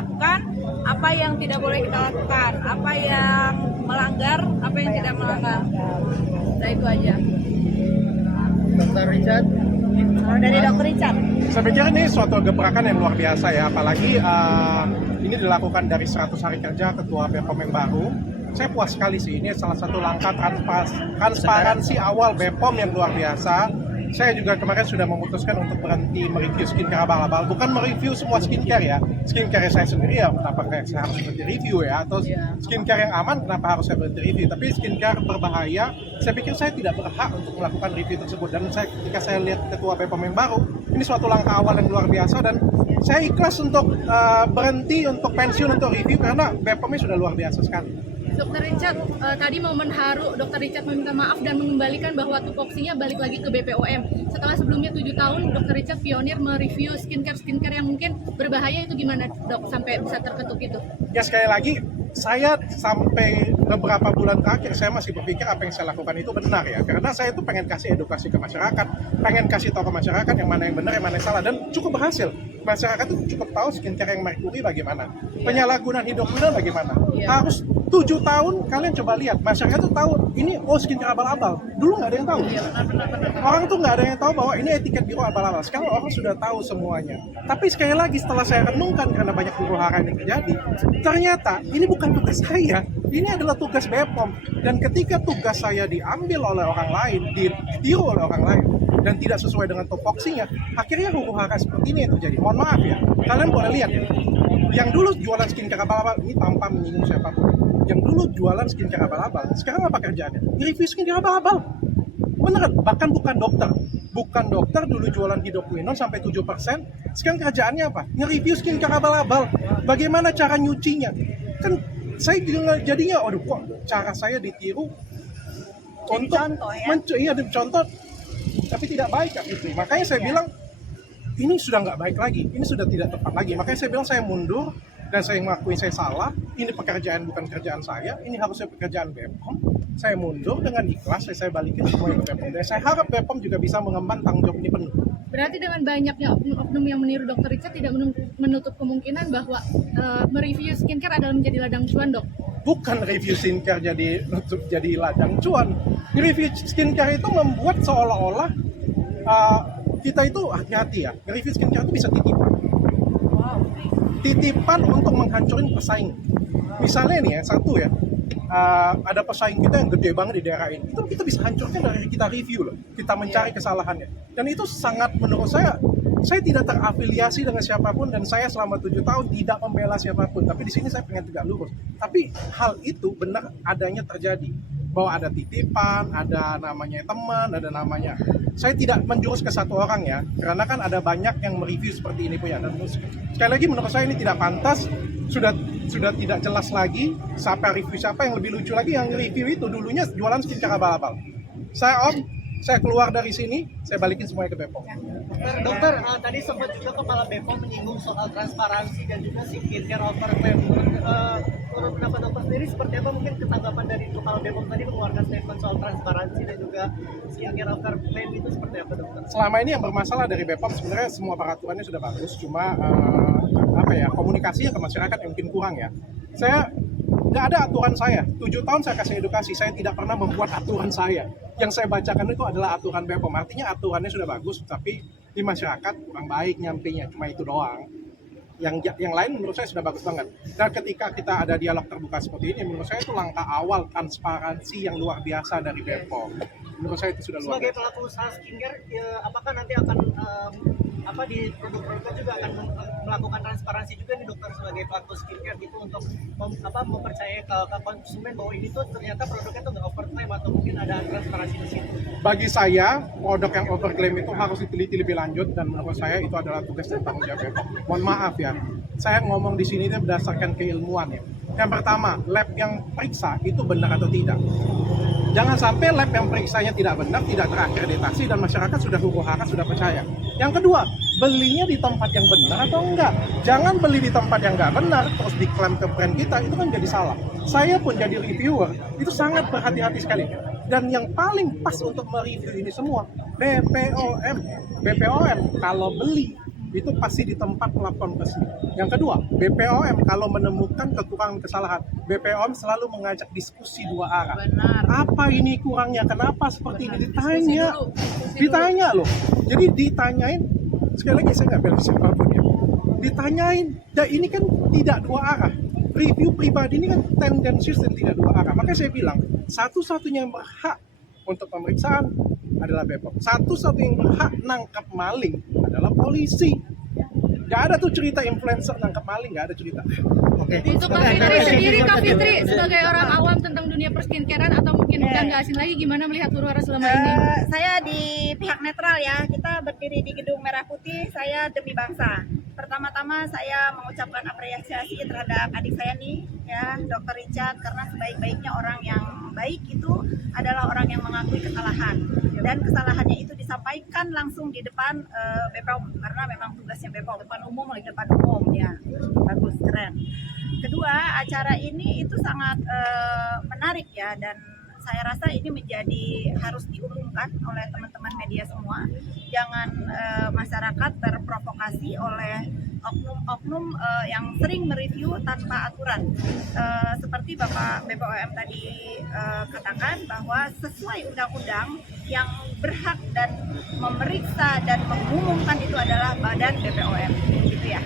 lakukan, apa yang tidak boleh kita lakukan, apa yang melanggar, apa yang tidak melanggar. Nah itu aja. Dr. Richard. Dari Dr. Richard. Saya pikir ini suatu gebrakan yang luar biasa ya, apalagi ini dilakukan dari 100 hari kerja Ketua BPOM yang baru. Saya puas sekali sih, ini salah satu langkah transparansi awal BPOM yang luar biasa. Saya juga kemarin sudah memutuskan untuk berhenti mereview skincare abal-abal, bukan mereview semua skincare ya. Skincare saya sendiri ya, kenapa saya harus berhenti review ya, atau skincare yang aman, kenapa harus saya berhenti review. Tapi skincare berbahaya, saya pikir saya tidak berhak untuk melakukan review tersebut. Dan ketika saya lihat Ketua BPOM yang baru, ini suatu langkah awal yang luar biasa, dan saya ikhlas untuk berhenti, untuk pensiun, untuk review, karena BPOM-nya sudah luar biasa sekali. Dr. Richard, tadi momen haru Dr. Richard meminta maaf dan mengembalikan bahwa tupoksinya balik lagi ke BPOM. Setelah sebelumnya 7 tahun, Dr. Richard pionir mereview skincare yang mungkin berbahaya, itu gimana dok sampai bisa terketuk itu? Ya sekali lagi, saya sampai beberapa bulan terakhir saya masih berpikir apa yang saya lakukan itu benar ya, karena saya itu pengen kasih edukasi ke masyarakat, pengen kasih tahu ke masyarakat yang mana yang benar, yang mana yang salah, dan cukup berhasil. Masyarakat itu cukup tahu skincare yang merkuri bagaimana, penyalahgunaan hidroquinone bagaimana. Harus 7 tahun kalian coba lihat, masyarakat tuh tahu ini skincare abal-abal. Dulu nggak ada yang tahu. Orang tuh nggak ada yang tahu bahwa ini etiket biru abal-abal. Sekarang orang sudah tahu semuanya. Tapi sekali lagi setelah saya renungkan, karena banyak huru-hara yang terjadi, ternyata ini bukan tugas saya. Ini adalah tugas BPOM. Dan ketika tugas saya diambil oleh orang lain, ditiru oleh orang lain, dan tidak sesuai dengan tupoksinya, akhirnya huru-hara seperti ini yang terjadi. Mohon maaf ya, kalian boleh lihat yang dulu jualan skincare abal-abal, ini tanpa menyinggung siapapun, yang dulu jualan skincare abal-abal, sekarang apa kerjaannya? Nge-review skincare abal-abal. Beneran, bahkan bukan dokter dulu jualan hidroquinone sampai 7%, sekarang kerjaannya apa? Nge-review skincare abal-abal. Bagaimana cara nyucinya? Kan saya jadinya, aduh kok cara saya ditiru untuk contoh, tapi tidak baik kan itu. Makanya saya bilang ini sudah nggak baik lagi, ini sudah tidak tepat lagi. Makanya saya bilang saya mundur dan saya mengakui saya salah. Ini pekerjaan bukan kerjaan saya, ini harusnya pekerjaan BPOM. Saya mundur dengan ikhlas, saya balikin semuanya ke BPOM. Dan saya harap BPOM juga bisa mengemban tanggung jawab ini penuh. Berarti dengan banyaknya oknum-oknum yang meniru Dr. Richard tidak menutup kemungkinan bahwa mereview skincare adalah menjadi ladang cuan, dok? Bukan review skincare jadi ladang cuan. Review skincare itu membuat seolah-olah kita itu hati-hati ya. Review skincare itu bisa titipan untuk menghancurin pesaing. Misalnya nih ya, satu ya, ada pesaing kita yang gede banget di daerah ini, itu kita bisa hancurkan dari kita review loh, kita mencari kesalahannya. Dan itu sangat, menurut saya tidak terafiliasi dengan siapapun, dan saya selama 7 tahun tidak membela siapapun. Tapi di sini saya pengen tegak lurus. Tapi hal itu benar adanya terjadi, bahwa ada titipan, ada namanya teman, ada namanya. Saya tidak menjurus ke satu orang ya, karena kan ada banyak yang mereview seperti ini punya. Dan sekali lagi menurut saya ini tidak pantas, sudah tidak jelas lagi siapa review, siapa yang lebih lucu lagi. Yang review itu dulunya jualan skincare abal-abal. Saya keluar dari sini, saya balikin semuanya ke BPOM. Dokter, tadi sempat juga Kepala BPOM menyinggung soal transparansi dan juga skincare overclaim. Menurut pendapat dokter sendiri seperti apa mungkin ketanggapan dari Kepala BPOM tadi mengeluarkan statement soal transparansi dan juga skincare overclaim itu seperti apa, dokter? Selama ini yang bermasalah dari BPOM sebenarnya semua peraturannya sudah bagus, cuma komunikasinya ke masyarakat yang mungkin kurang ya. Saya nggak ada aturan saya. 7 tahun saya kasih edukasi, saya tidak pernah membuat aturan saya. Yang saya bacakan itu adalah aturan BPOM. Artinya aturannya sudah bagus, tapi di masyarakat kurang baik nyampainya, cuma itu doang. Yang lain menurut saya sudah bagus banget. Dan ketika kita ada dialog terbuka seperti ini, menurut saya itu langkah awal transparansi yang luar biasa dari BPOM. Menurut saya itu sudah luar biasa. Sebagai pelaku usaha skincare, apakah nanti akan di produk-produknya juga akan melakukan transparansi juga nih dokter sebagai pelaku skincare gitu untuk mempercayai ke konsumen bahwa ini tuh ternyata produknya tuh nggak overclaim atau mungkin ada transparansi di situ. Bagi saya, produk yang overclaim itu harus diteliti lebih lanjut, dan menurut saya itu adalah tugas dan tanggung jawab BPOM. Mohon maaf ya, saya ngomong di sini itu berdasarkan keilmuan ya. Yang pertama, lab yang periksa itu benar atau tidak. Jangan sampai lab yang periksanya tidak benar, tidak terakreditasi, dan masyarakat sudah huru-hara, sudah percaya. Yang kedua, belinya di tempat yang benar atau enggak. Jangan beli di tempat yang enggak benar, terus diklaim ke brand kita, itu kan jadi salah. Saya pun jadi reviewer, itu sangat berhati-hati sekali. Dan yang paling pas untuk mereview ini semua, BPOM. BPOM, kalau beli itu pasti di tempat melakukan resmi. Yang kedua, BPOM kalau menemukan kekurangan kesalahan, BPOM selalu mengajak diskusi dua arah. Benar. Apa ini kurangnya? Kenapa seperti ini? Diskusi Ditanya, dulu. ditanya loh. Jadi ditanyain, sekali lagi saya nggak bela siapapun ya. Ditanyain, dan ini kan tidak dua arah. Review pribadi ini kan tendensius dan tidak dua arah. Makanya saya bilang, satu-satunya yang berhak untuk pemeriksaan adalah BPOM. Satu-satunya yang berhak nangkap maling adalah polisi. Gak ada tuh cerita influencer nangkap maling, gak ada cerita. Oke. Untuk Kak Fitri sendiri, Kak Fitri sebagai orang awam tentang dunia perskincarean atau mungkin udah nggak asing lagi, gimana melihat Huru Hara selama ini? Saya di pihak netral ya, kita berdiri di Gedung Merah Putih, saya demi bangsa. Pertama-tama saya mengucapkan apresiasi terhadap adik saya nih, ya, Dr. Richard, karena sebaik-baiknya orang yang baik itu adalah orang yang mengakui kesalahan. Dan kesalahannya itu disampaikan langsung di depan BPOM, karena memang tugasnya BPOM, depan umum, di depan umum, ya, bagus, keren. Kedua, acara ini itu sangat menarik ya, dan saya rasa ini menjadi harus diumumkan oleh teman-teman media semua. Jangan masyarakat terprovokasi oleh oknum-oknum yang sering mereview tanpa aturan. Seperti Bapak BPOM tadi katakan bahwa sesuai undang-undang yang berhak dan memeriksa dan mengumumkan itu adalah Badan BPOM, gitu ya.